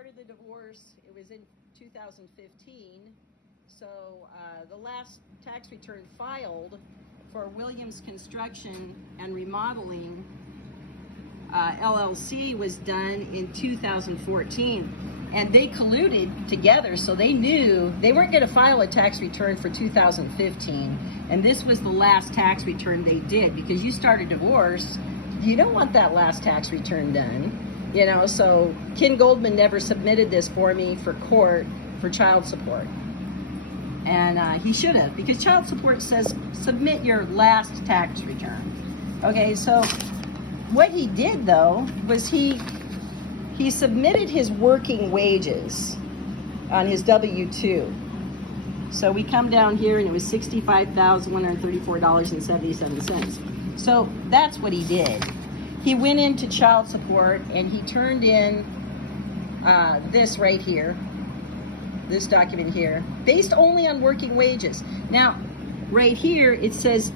started the divorce. It was in 2015. So the last tax return filed for Williams Construction and Remodeling LLC was done in 2014. And they colluded together, so they knew they weren't going to file a tax return for 2015. And this was the last tax return they did, because you start a divorce, you don't want that last tax return done. You know, so Ken Goldman never submitted this for me for court for child support. And he should have, because child support says submit your last tax return. Okay, so what he did though was he submitted his working wages on his W-2. So we come down here and it was $65,134.77. So that's what he did. He went into child support and he turned in this right here, this document here, based only on working wages. Now, right here, it says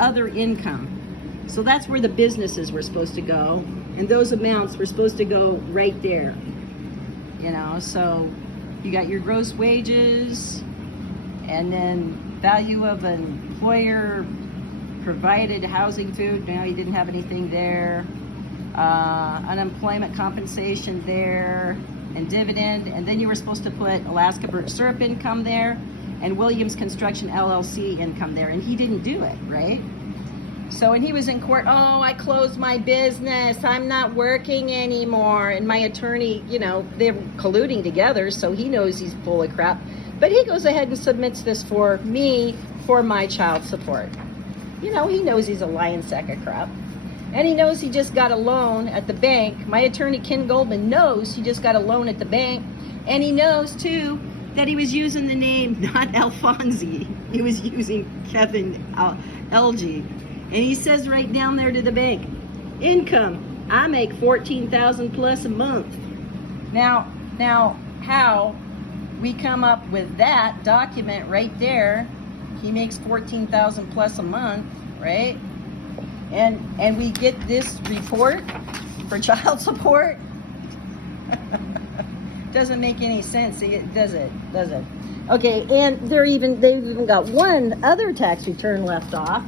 other income. So that's where the businesses were supposed to go. And those amounts were supposed to go right there. You know, so you got your gross wages and then value of an employer provided housing, food. Now he didn't have anything there. Unemployment compensation there, and dividend. And then you were supposed to put Alaska Birch Syrup income there and Williams Construction LLC income there. And he didn't do it, right? So when he was in court, oh, I closed my business, I'm not working anymore. And my attorney, you know, they're colluding together, so he knows he's full of crap. But he goes ahead and submits this for me for my child support. You know, he knows he's a lying sack of crap. And he knows he just got a loan at the bank. My attorney, Ken Goldman, knows he just got a loan at the bank. And he knows, too, that he was using the name, not Alfonsi. He was using Kevin Elgee. And he says right down there to the bank, income, I make $14,000 plus a month. Now, how we come up with that document right there, he makes $14,000 plus a month, right? And we get this report for child support. Doesn't make any sense, does it? Okay, and they've even got one other tax return left off,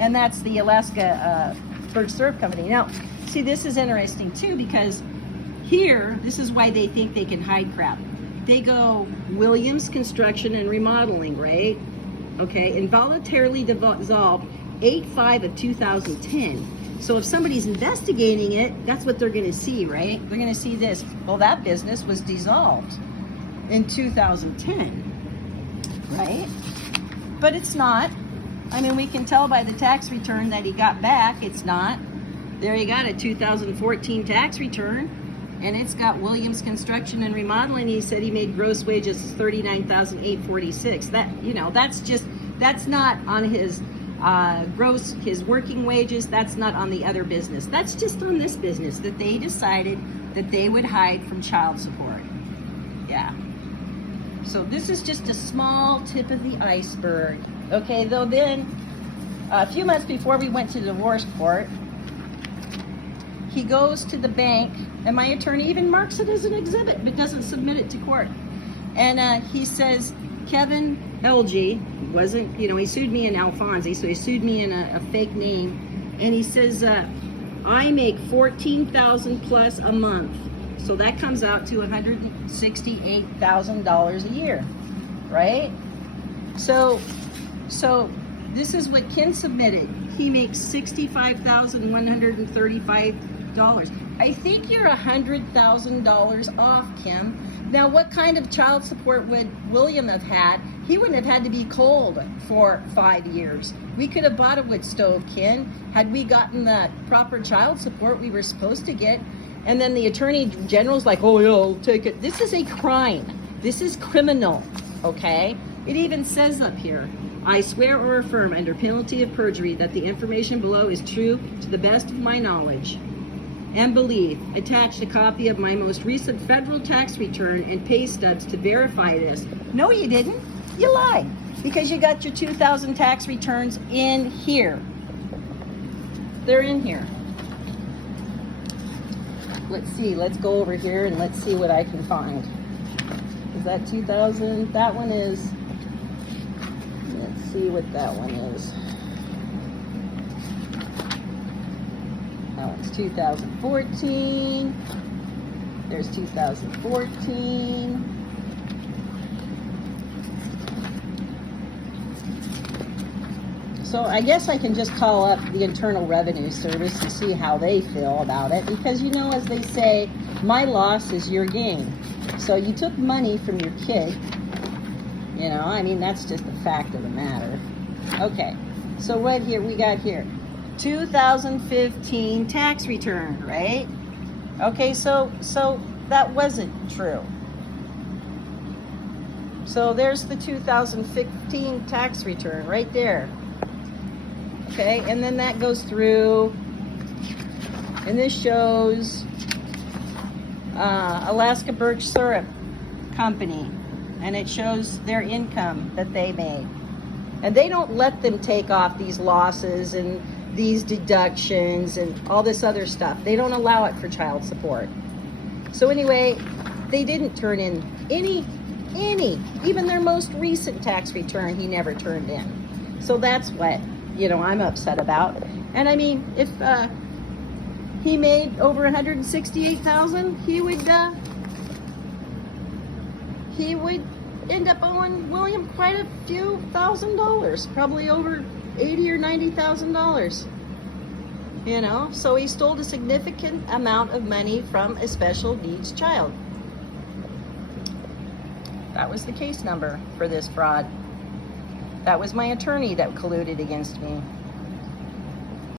and that's the Alaska Birch Syrup Company. Now, see, this is interesting too, because here, this is why they think they can hide crap. They go Williams Construction and Remodeling, right? Okay, involuntarily dissolved 8/5 of 2010. So if somebody's investigating it, that's what they're going to see, right? They're going to see this. Well, that business was dissolved in 2010, right? But it's not. I mean, we can tell by the tax return that he got back, it's not. There you got a 2014 tax return, and it's got Williams Construction and Remodeling. He said he made gross wages $39,846. That, you know, that's not on his his working wages. That's not on the other business. That's just on this business that they decided that they would hide from child support. Yeah. So this is just a small tip of the iceberg. Okay, though then, a few months before we went to divorce court, he goes to the bank, and my attorney even marks it as an exhibit, but doesn't submit it to court. And he says, Kevin Elgee wasn't, you know, he sued me in Alfonsi, so he sued me in a fake name. And he says, I make $14,000 plus a month. So that comes out to $168,000 a year, right? So this is what Ken submitted. He makes $65,135. I think you're $100,000 off, Kim. Now, what kind of child support would William have had? He wouldn't have had to be cold for 5 years. We could have bought a wood stove, Ken, had we gotten the proper child support we were supposed to get. And then the Attorney General's like, oh yeah, I'll take it. This is a crime. This is criminal, okay? It even says up here, I swear or affirm under penalty of perjury that the information below is true to the best of my knowledge and belief. Attached a copy of my most recent federal tax return and pay stubs to verify this. No, you didn't. You lied, because you got your 2000 tax returns in here. They're in here. let's see, let's go over here and let's see what I can find. Is that 2000? That one is, let's see what that one is. That one's 2014. There's 2014. So I guess I can just call up the Internal Revenue Service and see how they feel about it, because, you know, as they say, my loss is your gain. So you took money from your kid, you know, I mean, that's just the fact of the matter. Okay, so what here we got here? 2015 tax return, right? Okay, so that wasn't true. So there's the 2015 tax return right there. Okay, and then that goes through, and this shows Alaska Birch Syrup Company, and it shows their income that they made. And they don't let them take off these losses and these deductions and all this other stuff. They don't allow it for child support. So anyway, they didn't turn in any, even their most recent tax return, he never turned in. So that's what, you know, I'm upset about. And I mean, if he made over 168,000, he would end up owing William quite a few $1,000s, probably over $80,000 or $90,000. You know, so he stole a significant amount of money from a special needs child. That was the case number for this fraud. That was my attorney that colluded against me.